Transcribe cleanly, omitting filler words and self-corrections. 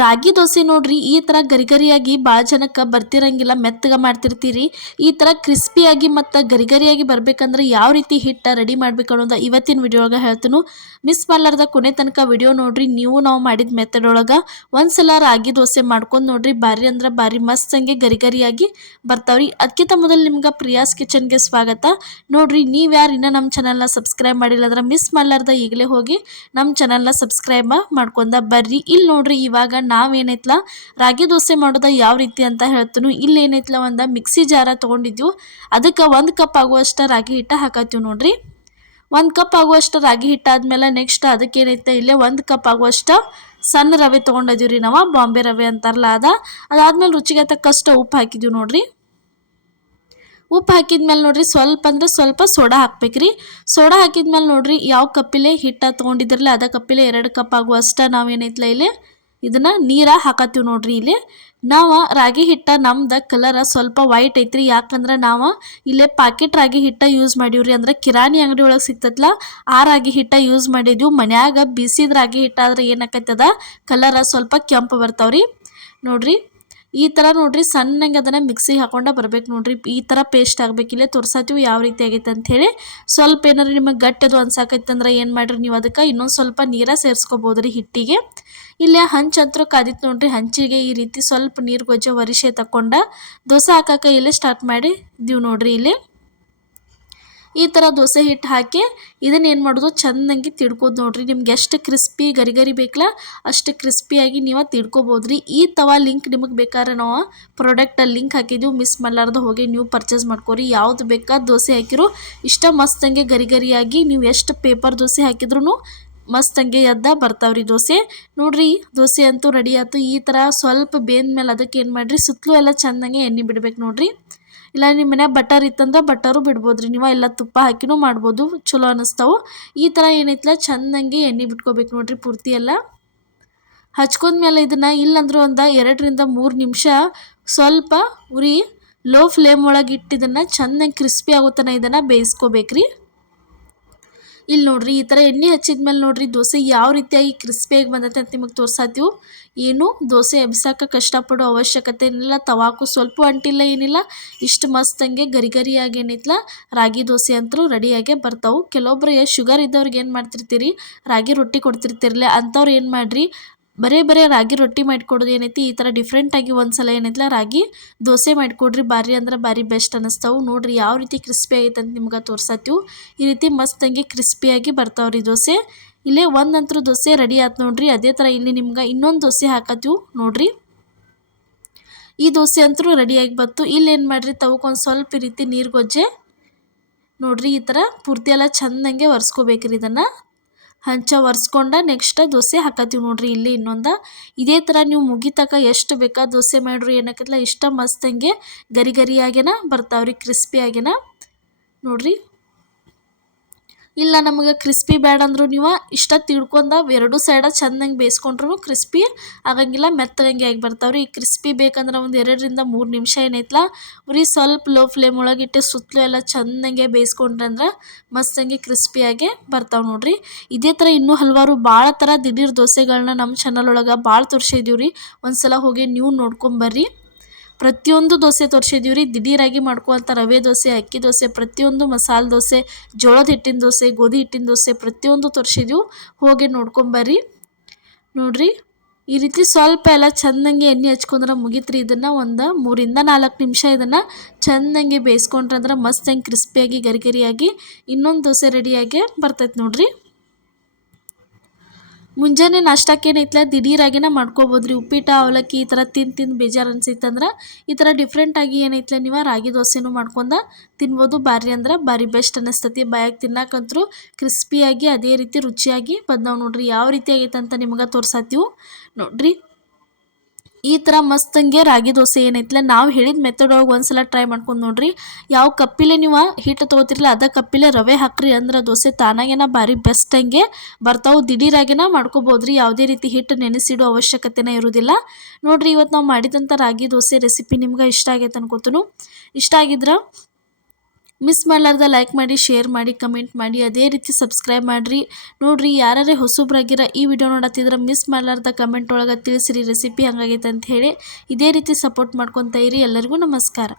ರಾಗಿ ದೋಸೆ ನೋಡ್ರಿ ಈ ಥರ ಗರಿಗರಿಯಾಗಿ ಭಾಳ ಜನಕ್ಕೆ ಬರ್ತಿರಂಗಿಲ್ಲ, ಮೆತ್ತಗೆ ಮಾಡ್ತಿರ್ತೀರಿ. ಈ ಥರ ಕ್ರಿಸ್ಪಿಯಾಗಿ ಮತ್ತು ಗರಿಗರಿಯಾಗಿ ಬರ್ಬೇಕಂದ್ರೆ ಯಾವ ರೀತಿ ಹಿಟ್ಟು ರೆಡಿ ಮಾಡ್ಬೇಕು ಅನ್ನೋದು ಇವತ್ತಿನ ವಿಡಿಯೋ ಹೇಳ್ತೀನಿ. ಮಿಸ್ ಮಾಡ್ಲಾರ್ದ ಕೊನೆ ತನಕ ವಿಡಿಯೋ ನೋಡ್ರಿ. ನಾವು ಮಾಡಿದ ಮೆಥಡ್ ಒಳಗೆ ಒಂದ್ಸಲ ರಾಗಿ ದೋಸೆ ಮಾಡ್ಕೊಂಡು ನೋಡ್ರಿ, ಭಾರಿ ಅಂದ್ರೆ ಭಾರಿ ಮಸ್ತ್ ಹಂಗೆ ಗರಿಗರಿಯಾಗಿ ಬರ್ತಾವ್ರಿ. ಅದಕ್ಕಿಂತ ಮೊದಲು ನಿಮ್ಗೆ ಪ್ರಿಯಾಸ್ ಕಿಚನ್ಗೆ ಸ್ವಾಗತ. ನೋಡ್ರಿ, ನೀವು ಯಾರು ಇನ್ನೂ ನಮ್ಮ ಚಾನಲ್ನ ಸಬ್ಸ್ಕ್ರೈಬ್ ಮಾಡಿಲ್ಲ ಅಂದ್ರೆ ಮಿಸ್ ಮಾಡ್ಲಾರ್ದ ಈಗಲೇ ಹೋಗಿ ನಮ್ಮ ಚಾನಲ್ನ ಸಬ್ಸ್ಕ್ರೈಬ್ ಮಾಡ್ಕೊಂಡ ಬರ್ರಿ. ಇಲ್ಲಿ ನೋಡ್ರಿ, ಇವಾಗ ನಾವೇನೈತ್ಲ ರಾಗಿ ದೋಸೆ ಮಾಡೋದ ಯಾವ ರೀತಿ ಅಂತ ಹೇಳ್ತೀನಿ. ಇಲ್ಲಿ ಏನೈತ್ಲ ಒಂದು ಮಿಕ್ಸಿ ಜಾರ ತೊಗೊಂಡಿದ್ವು, ಅದಕ್ಕೆ 1 ಕಪ್ ಆಗುವಷ್ಟು ರಾಗಿ ಹಿಟ್ಟು ಹಾಕತ್ತೀವಿ ನೋಡ್ರಿ. 1 ಕಪ್ ಆಗುವಷ್ಟು ರಾಗಿ ಹಿಟ್ಟಾದ್ಮೇಲೆ ನೆಕ್ಸ್ಟ್ ಅದಕ್ಕೆ ಏನೈತೆ ಇಲ್ಲೇ 1 ಕಪ್ ಆಗುವಷ್ಟು ಸಣ್ಣ ರವೆ ತೊಗೊಂಡಿದ್ದೀವಿ ರೀ, ನಾವು ಬಾಂಬೆ ರವೆ ಅಂತಾರಲ್ಲ ಅದಾದ್ಮೇಲೆ ರುಚಿಗೆ ತಕ್ಕಷ್ಟು ಉಪ್ಪು ಹಾಕಿದ್ದೀವಿ ನೋಡ್ರಿ. ಉಪ್ಪು ಹಾಕಿದ್ಮೇಲೆ ನೋಡ್ರಿ ಸ್ವಲ್ಪ ಅಂದ್ರೆ ಸ್ವಲ್ಪ ಸೋಡಾ ಹಾಕ್ಬೇಕ್ರಿ. ಸೋಡಾ ಹಾಕಿದ್ಮೇಲೆ ನೋಡ್ರಿ ಯಾವ ಕಪ್ಪಿಲೆ ಹಿಟ್ಟು ತೊಗೊಂಡಿದ್ರಲ್ಲ ಅದ ಕಪ್ಪಿಲೆ 2 ಕಪ್ ಆಗುವಷ್ಟು ನಾವೇನೈತ್ಲ ಇಲ್ಲಿ ಇದನ್ನ ನೀರ ಹಾಕತ್ತೀವಿ ನೋಡ್ರಿ. ಇಲ್ಲಿ ನಾವು ರಾಗಿ ಹಿಟ್ಟ ನಮ್ದು ಕಲರ್ ಸ್ವಲ್ಪ ವೈಟ್ ಐತ್ರಿ, ಯಾಕಂದ್ರೆ ನಾವು ಇಲ್ಲೇ ಪಾಕೆಟ್ ರಾಗಿ ಹಿಟ್ಟ ಯೂಸ್ ಮಾಡೀವ್ರಿ. ಅಂದ್ರೆ ಕಿರಾಣಿ ಅಂಗಡಿ ಒಳಗೆ ಸಿಗ್ತತ್ಲ ಆ ರಾಗಿ ಹಿಟ್ಟ ಯೂಸ್ ಮಾಡಿದ್ವಿ. ಮನ್ಯಾಗ ಬಿಸಿದ ರಾಗಿ ಹಿಟ್ಟಾದ್ರೆ ಏನಾಕತ್ತದ ಕಲರ್ ಸ್ವಲ್ಪ ಕೆಂಪು ಬರ್ತಾವ್ರಿ. ನೋಡ್ರಿ ಈ ಥರ ನೋಡ್ರಿ ಸಣ್ಣಗೆ ಅದನ್ನು ಮಿಕ್ಸಿಗೆ ಹಾಕೊಂಡ ಬರ್ಬೇಕು ನೋಡ್ರಿ. ಈ ಥರ ಪೇಸ್ಟ್ ಆಗಬೇಕಿಲ್ಲ ತೋರ್ಸತ್ತೀವಿ ಯಾವ ರೀತಿ ಆಗೈತೆ ಅಂಥೇಳಿ. ಸ್ವಲ್ಪ ಏನಾರು ನಿಮಗೆ ಗಟ್ಟಿದು ಅನ್ಸಾಕೈತೆ ಅಂದ್ರೆ ಏನು ಮಾಡಿರಿ ನೀವು ಅದಕ್ಕೆ ಇನ್ನೊಂದು ಸ್ವಲ್ಪ ನೀರ ಸೇರಿಸ್ಕೋಬೋದ್ರಿ ಹಿಟ್ಟಿಗೆ. ಇಲ್ಲೇ ಹಂಚಂತರೂ ಕಾದಿತ್ತು ನೋಡ್ರಿ. ಹಂಚಿಗೆ ಈ ರೀತಿ ಸ್ವಲ್ಪ ನೀರು ಗೊಜ್ಜೆ ವರಿಸೆ ತಕೊಂಡ ದೋಸೆ ಹಾಕಕ್ಕೆ ಇಲ್ಲೇ ಸ್ಟಾರ್ಟ್ ಮಾಡಿದ್ದೀವಿ ನೋಡ್ರಿ. ಇಲ್ಲಿ ಈ ಥರ ದೋಸೆ ಹಿಟ್ಟು ಹಾಕಿ ಇದನ್ನ ಏನು ಮಾಡೋದು ಚೆಂದಂಗೆ ತಿಡ್ಕೋದು ನೋಡ್ರಿ. ನಿಮ್ಗೆ ಎಷ್ಟು ಕ್ರಿಸ್ಪಿ ಗರಿ ಬೇಕಲ್ಲ ಅಷ್ಟು ಕ್ರಿಸ್ಪಿಯಾಗಿ ನೀವು ತಿಡ್ಕೋಬೋದ್ರಿ. ಈ ತವಾ ಲಿಂಕ್ ನಿಮಗೆ ಬೇಕಾದ್ರೆ ನಾವು ಪ್ರಾಡಕ್ಟ್ ಲಿಂಕ್ ಹಾಕಿದ್ದೀವಿ, ಮಿಸ್ ಮಾಡಲಾರ್ದು ಹೋಗಿ ನೀವು ಪರ್ಚೇಸ್ ಮಾಡ್ಕೊರಿ. ಯಾವ್ದು ಬೇಕಾದ ದೋಸೆ ಹಾಕಿರೋ ಇಷ್ಟ ಮಸ್ತಂಗೆ ಗರಿಗರಿಯಾಗಿ ನೀವು ಎಷ್ಟು ಪೇಪರ್ ದೋಸೆ ಹಾಕಿದ್ರು ಮಸ್ತಂಗೆ ಎದ್ದ ಬರ್ತಾವ್ರಿ ದೋಸೆ. ನೋಡ್ರಿ ದೋಸೆ ಅಂತೂ ರೆಡಿ ಆಯ್ತು. ಈ ಥರ ಸ್ವಲ್ಪ ಬೇಂದ ಮೇಲೆ ಅದಕ್ಕೆ ಏನು ಮಾಡಿರಿ ಸುತ್ತಲೂ ಎಲ್ಲ ಚೆಂದಂಗೆ ಎಣ್ಣೆ ಬಿಡ್ಬೇಕು ನೋಡ್ರಿ. ಇಲ್ಲ ನಿಮ್ಮ ಮನ್ಯಾಗ ಬಟರ್ ಇತ್ತಂದ್ರೆ ಬಟರು ಬಿಡ್ಬೋದ್ರಿ, ನೀವು ಎಲ್ಲ ತುಪ್ಪ ಹಾಕಿನೂ ಮಾಡ್ಬೋದು, ಚಲೋ ಅನ್ನಿಸ್ತಾವೆ. ಈ ಥರ ಏನೈತಲ್ಲ ಚೆಂದಂಗೆ ಎಣ್ಣೆ ಬಿಟ್ಕೋಬೇಕು ನೋಡ್ರಿ ಪೂರ್ತಿ ಎಲ್ಲ ಹಚ್ಕೊಂಡ್ಮೇಲೆ ಇದನ್ನು ಇಲ್ಲಂದ್ರೆ ಒಂದು 2 ರಿಂದ 3 ನಿಮಿಷ ಸ್ವಲ್ಪ ಉರಿ ಲೋ ಫ್ಲೇಮ್ ಒಳಗೆ ಇಟ್ಟಿದ್ದನ್ನು ಚೆಂದಂಗೆ ಕ್ರಿಸ್ಪಿ ಆಗೋತನ ಇದನ್ನು ಬೇಯಿಸ್ಕೋಬೇಕ್ರಿ. ಇಲ್ಲಿ ನೋಡ್ರಿ ಈ ಥರ ಎಣ್ಣೆ ಹಚ್ಚಿದ್ಮೇಲೆ ನೋಡ್ರಿ ದೋಸೆ ಯಾವ ರೀತಿಯಾಗಿ ಕ್ರಿಸ್ಪಿಯಾಗಿ ಬಂದೈತೆ ಅಂತ ನಿಮಗೆ ತೋರ್ಸಾತೀವಿ. ಏನು ದೋಸೆ ಎಬ್ಸಕ್ಕೆ ಕಷ್ಟಪಡೋ ಅವಶ್ಯಕತೆ ಏನಿಲ್ಲ, ತವಾಕು ಸ್ವಲ್ಪ ಅಂಟಿಲ್ಲ ಏನಿಲ್ಲ. ಇಷ್ಟು ಮಸ್ತಂಗೆ ಗರಿಗರಿಯಾಗಿ ಏನೈತ್ಲ ರಾಗಿ ದೋಸೆ ಅಂತೂ ರೆಡಿಯಾಗೆ ಬರ್ತಾವೆ. ಕೆಲವೊಬ್ರು ಶುಗರ್ ಇದ್ದವ್ರಿಗೆ ಏನು ಮಾಡ್ತಿರ್ತೀರಿ ರಾಗಿ ರೊಟ್ಟಿ ಕೊಡ್ತಿರ್ತಿರ್ಲಿ, ಅಂಥವ್ರು ಏನು ಮಾಡಿರಿ ಬರೇ ರಾಗಿ ರೊಟ್ಟಿ ಮಾಡಿಕೊಡೋದು ಏನೈತಿ ಈ ಥರ ಡಿಫ್ರೆಂಟಾಗಿ ಒಂದ್ಸಲ ಏನೈತಲ್ಲ ರಾಗಿ ದೋಸೆ ಮಾಡಿಕೊಡ್ರಿ. ಭಾರಿ ಅಂದ್ರೆ ಭಾರಿ ಬೆಸ್ಟ್ ಅನ್ನಿಸ್ತಾವೆ. ನೋಡ್ರಿ ಯಾವ ರೀತಿ ಕ್ರಿಸ್ಪಿ ಆಗೈತೆ ಅಂತ ನಿಮ್ಗೆ ತೋರ್ಸಾತೀವಿ. ಈ ರೀತಿ ಮಸ್ತಂಗೆ ಕ್ರಿಸ್ಪಿಯಾಗಿ ಬರ್ತಾವ್ರಿ ದೋಸೆ. ಇಲ್ಲೇ ಒಂದಂತರೂ ದೋಸೆ ರೆಡಿ ಆಯ್ತು ನೋಡ್ರಿ. ಅದೇ ಥರ ಇಲ್ಲಿ ನಿಮ್ಗೆ ಇನ್ನೊಂದು ದೋಸೆ ಹಾಕತ್ತೀವಿ ನೋಡ್ರಿ. ಈ ದೋಸೆ ಅಂತೂ ರೆಡಿಯಾಗಿ ಬಂತು. ಇಲ್ಲಿ ಏನು ಮಾಡಿರಿ ತವಕ್ಕೊಂದು ಸ್ವಲ್ಪ ಈ ರೀತಿ ನೀರು ಗೊಜ್ಜೆ ನೋಡ್ರಿ ಈ ಥರ ಪೂರ್ತಿ ಎಲ್ಲ ಚೆಂದಂಗೆ ಒರೆಸ್ಕೋಬೇಕ್ರಿ. ಇದನ್ನು ಹಂಚ ಒರೆಸ್ಕೊಂಡ ನೆಕ್ಸ್ಟ್ ದೋಸೆ ಹಾಕತ್ತೀವಿ ನೋಡ್ರಿ. ಇಲ್ಲಿ ಇನ್ನೊಂದು ಇದೇ ಥರ ನೀವು ಮುಗಿತಕ್ಕ ಎಷ್ಟು ಬೇಕಾ ದೋಸೆ ಮಾಡ್ರಿ ಏನಕ್ಕಲ್ಲ ಇಷ್ಟ ಮಸ್ತಂಗೆ ಗರಿಗರಿಯಾಗೇನ ಬರ್ತಾವ್ರಿ, ಕ್ರಿಸ್ಪಿಯಾಗೇನ ನೋಡ್ರಿ. ಇಲ್ಲ ನಮಗೆ ಕ್ರಿಸ್ಪಿ ಬೇಡ ಅಂದರೂ ನೀವು ಇಷ್ಟ ತಿಳ್ಕೊಂಡ 2 ಸೈಡ ಚೆಂದಂಗೆ ಬೇಯಿಸ್ಕೊಂಡ್ರು ಕ್ರಿಸ್ಪಿ ಆಗಂಗಿಲ್ಲ, ಮೆತ್ತಗಂಗೆ ಆಗಿ ಬರ್ತಾವ್ರಿ. ಈ ಕ್ರಿಸ್ಪಿ ಬೇಕಂದ್ರೆ ಒಂದು 2 ರಿಂದ 3 ನಿಮಿಷ ಏನೈತಲ್ಲ ಉರಿ ಸ್ವಲ್ಪ ಲೋ ಫ್ಲೇಮ್ ಒಳಗಿಟ್ಟು ಸುತ್ತಲೂ ಎಲ್ಲ ಚೆಂದಂಗೆ ಬೇಯಿಸ್ಕೊಂಡ್ರಂದ್ರೆ ಮಸ್ತಂಗೆ ಕ್ರಿಸ್ಪಿಯಾಗೆ ಬರ್ತಾವೆ ನೋಡ್ರಿ. ಇದೇ ಥರ ಇನ್ನೂ ಹಲವಾರು ಭಾಳ ಥರ ದಿಢೀರ್ ದೋಸೆಗಳನ್ನ ನಮ್ಮ ಚಾನಲ್ ಒಳಗೆ ಭಾಳ ತೋರಿಸಿದ್ದೀವಿ ರೀ. ಒಂದ್ಸಲ ಹೋಗಿ ನೀವು ನೋಡ್ಕೊಂಬರ್ರಿ. ಪ್ರತಿಯೊಂದು ದೋಸೆ ತೋರಿಸಿದ್ದೀವಿ ರೀ. ದಿಢೀರಾಗಿ ಮಾಡ್ಕೊಳ್ತಾ ರವೆ ದೋಸೆ, ಅಕ್ಕಿ ದೋಸೆ, ಪ್ರತಿಯೊಂದು ಮಸಾಲೆ ದೋಸೆ, ಜೋಳದ ಹಿಟ್ಟಿನ ದೋಸೆ, ಗೋಧಿ ಹಿಟ್ಟಿನ ದೋಸೆ ಪ್ರತಿಯೊಂದು ತೋರಿಸಿದ್ದೀವಿ, ಹೋಗಿ ನೋಡ್ಕೊಂಬರ್ರಿ. ನೋಡ್ರಿ ಈ ರೀತಿ ಸ್ವಲ್ಪ ಎಲ್ಲ ಚೆಂದಂಗೆ ಎಣ್ಣೆ ಹಚ್ಕೊಂಡ್ರೆ ಮುಗಿತ್ರಿ. ಇದನ್ನು ಒಂದು 3 ರಿಂದ 4 ನಿಮಿಷ ಇದನ್ನು ಚೆಂದಂಗೆ ಬೇಯಿಸ್ಕೊಂಡ್ರಂದ್ರೆ ಮಸ್ತಂಗೆ ಕ್ರಿಸ್ಪಿಯಾಗಿ ಗರಿಗರಿಯಾಗಿ ಇನ್ನೊಂದು ದೋಸೆ ರೆಡಿಯಾಗಿ ಬರ್ತೈತೆ ನೋಡ್ರಿ. ಮುಂಜಾನೆ ನಾಷ್ಟಕ್ಕೆ ಏನೈತಲ್ಲ ದಿಢೀರಾಗಿನ ಮಾಡ್ಕೋಬೋದ್ರಿ. ಉಪ್ಪಿಟ್ಟು ಅವಲಕ್ಕಿ ಈ ಥರ ತಿಂದು ಬೇಜಾರು ಅನ್ಸಿತ್ತಂದ್ರೆ ಈ ಥರ ಡಿಫ್ರೆಂಟಾಗಿ ಏನೈತಲ್ಲ ನೀವು ರಾಗಿ ದೋಸೆನೂ ಮಾಡ್ಕೊಂಡು ತಿನ್ಬೋದು. ಭಾರಿ ಅಂದ್ರೆ ಭಾರಿ ಬೆಸ್ಟ್ ಅನ್ನಿಸ್ತತಿ. ಬಾಯಾಗಿ ತಿನ್ನಕ್ಕಂತರೂ ಕ್ರಿಸ್ಪಿಯಾಗಿ ಅದೇ ರೀತಿ ರುಚಿಯಾಗಿ ಬಂದವು ನೋಡ್ರಿ. ಯಾವ ರೀತಿ ಆಗೈತೆ ಅಂತ ನಿಮ್ಗೆ ತೋರ್ಸಾತೀವಿ ನೋಡ್ರಿ. ಈ ಥರ ಮಸ್ತಂಗೆ ರಾಗಿ ದೋಸೆ ಏನೈತಲ್ಲ ನಾವು ಹೇಳಿದ ಮೆಥಡ್ ಒಳಗೆ ಒಂದ್ಸಲ ಟ್ರೈ ಮಾಡ್ಕೊಂಡು ನೋಡ್ರಿ. ಯಾವ ಕಪ್ಪಿಲೆ ನೀವು ಹಿಟ್ಟು ತೊಗೋತಿರಲ್ಲ ಅದ ಕಪ್ಪಿಲೆ ರವೆ ಹಾಕ್ರಿ ಅಂದ್ರೆ ದೋಸೆ ತಾನಾಗೇನ ಭಾರಿ ಬೆಸ್ಟಂಗೆ ಬರ್ತಾವೆ. ದಿಢೀರಾಗೇನ ಮಾಡ್ಕೋಬೋದ್ರಿ, ಯಾವುದೇ ರೀತಿ ಹಿಟ್ಟು ನೆನೆಸಿಡೋ ಅವಶ್ಯಕತೆನೇ ಇರೋದಿಲ್ಲ ನೋಡ್ರಿ. ಇವತ್ತು ನಾವು ಮಾಡಿದಂಥ ರಾಗಿ ದೋಸೆ ರೆಸಿಪಿ ನಿಮ್ಗೆ ಇಷ್ಟ ಆಗೈತೆ ಅನ್ಕೋತೀನಿ. ಇಷ್ಟ ಆಗಿದ್ರೆ ಮಿಸ್ ಮಾಡಲಾರ್ದ ಲೈಕ್ ಮಾಡಿ, ಶೇರ್ ಮಾಡಿ, ಕಮೆಂಟ್ ಮಾಡಿ, ಅದೇ ರೀತಿ ಸಬ್ಸ್ಕ್ರೈಬ್ ಮಾಡಿರಿ. ನೋಡಿರಿ, ಯಾರೇ ಹೊಸಬ್ರಾಗಿರ ಈ ವಿಡಿಯೋ ನೋಡತ್ತಿದ್ರೆ ಮಿಸ್ ಮಾಡಲಾರ್ದ ಕಮೆಂಟ್ ಒಳಗೆ ತಿಳಿಸಿರಿ ರೆಸಿಪಿ ಹಂಗಾಗೈತೆ ಅಂತ ಹೇಳಿ. ಇದೇ ರೀತಿ ಸಪೋರ್ಟ್ ಮಾಡ್ಕೊತಾ ಇರಿ. ಎಲ್ಲರಿಗೂ ನಮಸ್ಕಾರ.